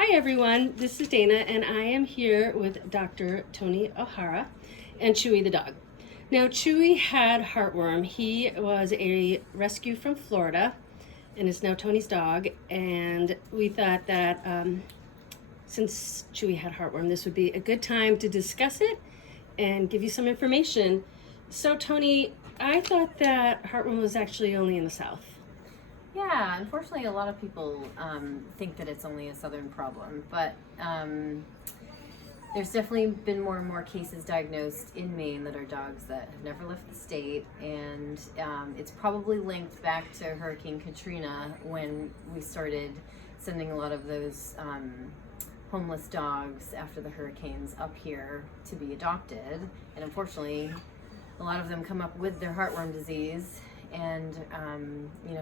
Hi everyone, this is Dana and I am here with Dr. Toni O'Hara and Chewy the dog. Now Chewy had heartworm. He was a rescue from Florida and is now Toni's dog, and we thought that since Chewy had heartworm, this would be a good time to discuss it and give you some information. So Toni, I thought that heartworm was actually only in the South. Yeah, unfortunately, a lot of people think that it's only a southern problem, but there's definitely been more and more cases diagnosed in Maine that are dogs that have never left the state, and it's probably linked back to Hurricane Katrina when we started sending a lot of those homeless dogs after the hurricanes up here to be adopted, and unfortunately, a lot of them come up with their heartworm disease and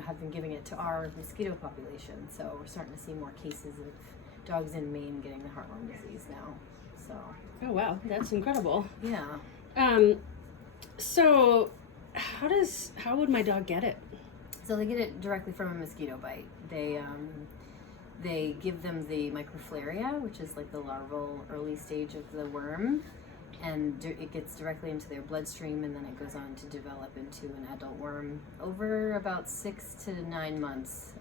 have been giving it to our mosquito population. So we're starting to see more cases of dogs in Maine getting the heartworm disease now. So Oh wow, that's incredible. yeah. So how would my dog get it? So they get it directly from a mosquito bite. They give them the microflaria, which is like the larval early stage of the worm, and it gets directly into their bloodstream, and then it goes on to develop into an adult worm over about 6 to 9 months.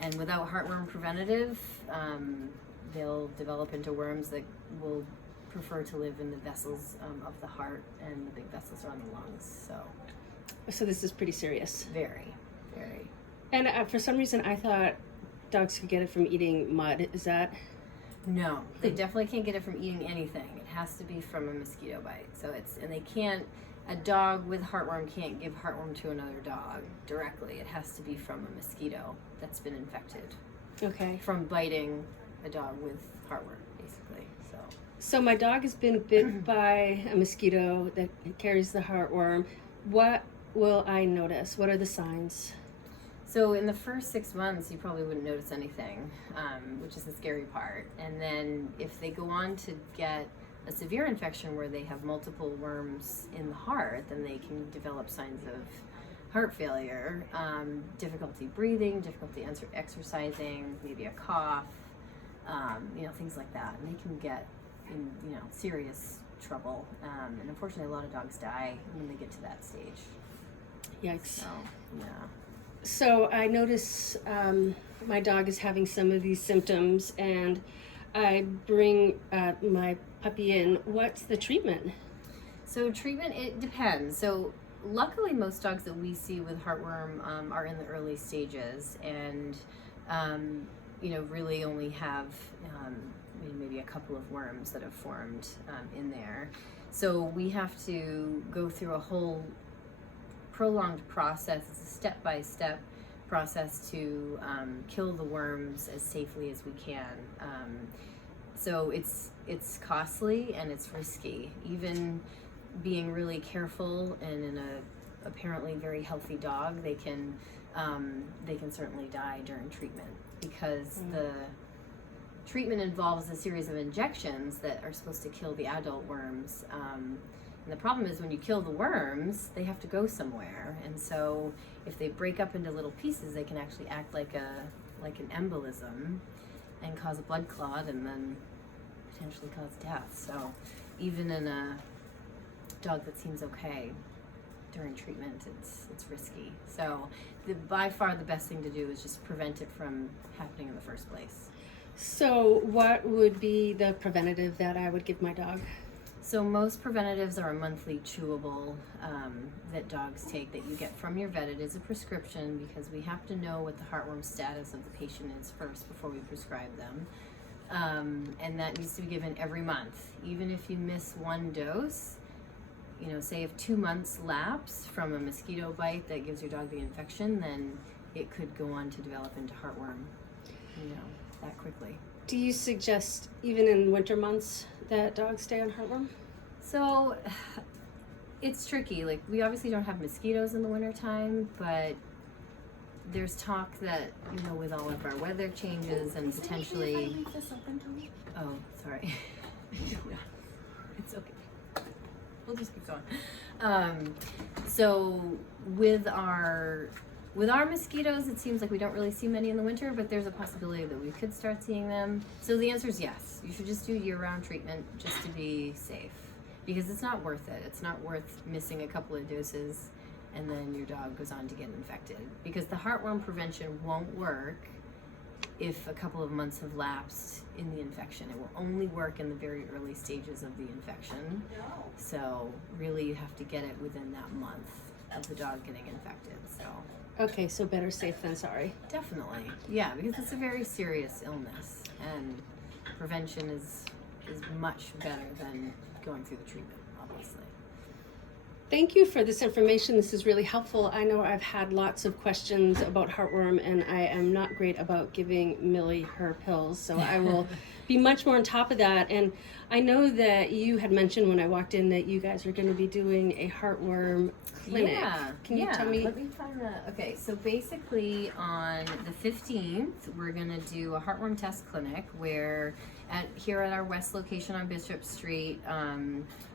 And without heartworm preventative, they'll develop into worms that will prefer to live in the vessels of the heart, and the big vessels are on the lungs. So this is pretty serious. Very, very. And for some reason I thought dogs could get it from eating mud. Is that? No, they definitely can't get it from eating anything. It has to be from a mosquito bite. And they can't, a dog with heartworm can't give heartworm to another dog directly. It has to be from a mosquito that's been infected. Okay. From biting a dog with heartworm, basically. So my dog has been bit by a mosquito that carries the heartworm. What will I notice? What are the signs? So in the first 6 months, you probably wouldn't notice anything, which is the scary part. And then if they go on to get a severe infection where they have multiple worms in the heart, then they can develop signs of heart failure, difficulty breathing, difficulty exercising, maybe a cough, things like that. And they can get in, serious trouble. And unfortunately, a lot of dogs die when they get to that stage. Yikes. So, yeah. So I notice my dog is having some of these symptoms, and I bring my puppy in. What's the treatment? So treatment, it depends. So luckily most dogs that we see with heartworm are in the early stages, and really only have maybe a couple of worms that have formed in there. So we have to go through a whole prolonged process. It's a step-by-step process to kill the worms as safely as we can. So it's costly and it's risky. Even being really careful, and in a apparently very healthy dog, they can certainly die during treatment, because the treatment involves a series of injections that are supposed to kill the adult worms. And the problem is when you kill the worms, they have to go somewhere. And so if they break up into little pieces, they can actually act like an embolism and cause a blood clot, and then potentially cause death. So even in a dog that seems okay during treatment, it's risky. So by far the best thing to do is just prevent it from happening in the first place. So what would be the preventative that I would give my dog? So most preventatives are a monthly chewable that dogs take that you get from your vet. It is a prescription because we have to know what the heartworm status of the patient is first before we prescribe them. And that needs to be given every month. Even if you miss one dose, say if 2 months lapse from a mosquito bite that gives your dog the infection, then it could go on to develop into heartworm, that quickly. Do you suggest even in winter months that dogs stay on heartworm? So it's tricky. Like, we obviously don't have mosquitoes in the wintertime, but there's talk that, with all of our weather changes and potentially... Can I leave this open to me? Oh, sorry. It's okay. We'll just keep going. So with With our mosquitoes, it seems like we don't really see many in the winter, but there's a possibility that we could start seeing them. So the answer is yes. You should just do year-round treatment just to be safe, because it's not worth it. It's not worth missing a couple of doses and then your dog goes on to get infected, because the heartworm prevention won't work if a couple of months have lapsed in the infection. It will only work in the very early stages of the infection. So really you have to get it within that month of the dog getting infected. So Okay, so better safe than sorry. definitely, yeah, because it's a very serious illness, and prevention is much better than going through the treatment, obviously. Thank you for this information. This is really helpful. I know I've had lots of questions about heartworm, and I am not great about giving Millie her pills, so I will be much more on top of that. And I know that you had mentioned when I walked in that you guys are going to be doing a heartworm clinic. Yeah. Can you tell me? Let me find that. Okay, so basically on the 15th, we're going to do a heartworm test clinic where here at our west location on Bishop Street,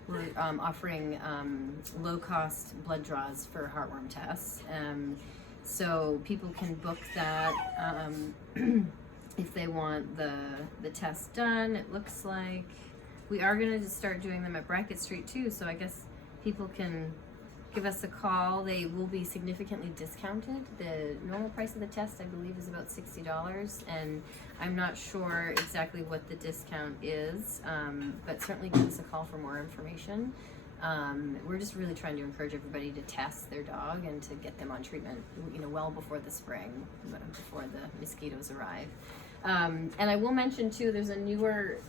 we're offering low-cost blood draws for heartworm tests. So people can book that if they want the test done. It looks like we are going to start doing them at Brackett Street too, so I guess people can give us a call. They will be significantly discounted. The normal price of the test, I believe, is about $60, and I'm not sure exactly what the discount is, but certainly give us a call for more information. We're just really trying to encourage everybody to test their dog and to get them on treatment, well before the spring, before the mosquitoes arrive. And I will mention too, there's a newer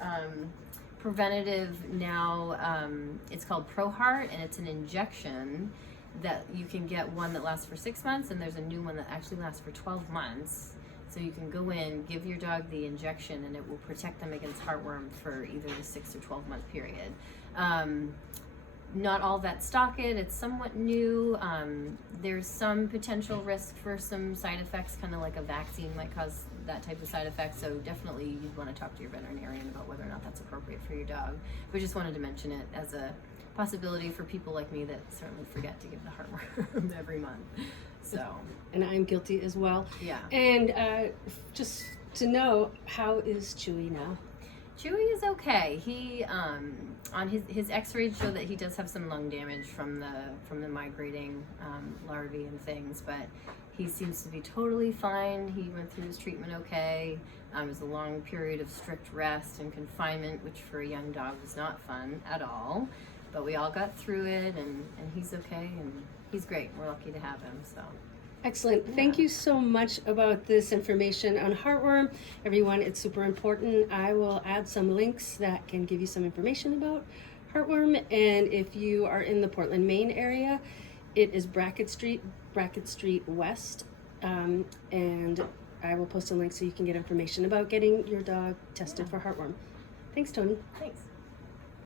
preventative now. It's called ProHeart, and it's an injection that you can get, one that lasts for 6 months, and there's a new one that actually lasts for 12 months. So you can go in, give your dog the injection, and it will protect them against heartworm for either the 6 or 12 month period. Not all that stock it. It's somewhat new. There's some potential risk for some side effects, kind of like a vaccine might cause that type of side effect. So definitely you'd want to talk to your veterinarian about whether or not that's appropriate for your dog. We just wanted to mention it as a possibility for people like me that certainly forget to give the heartworm every month. So, And I'm guilty as well. yeah. And just to know, how is Chewy now? Chewy is okay. He on his X-rays show that he does have some lung damage from the migrating larvae and things, but he seems to be totally fine. He went through his treatment okay. It was a long period of strict rest and confinement, which for a young dog was not fun at all. But we all got through it, and he's okay, and he's great. We're lucky to have him. So. Excellent. Yeah. Thank you so much about this information on heartworm. Everyone, it's super important. I will add some links that can give you some information about heartworm. And if you are in the Portland, Maine area, it is Brackett Street West. And I will post a link so you can get information about getting your dog tested for heartworm. Thanks, Toni. Thanks.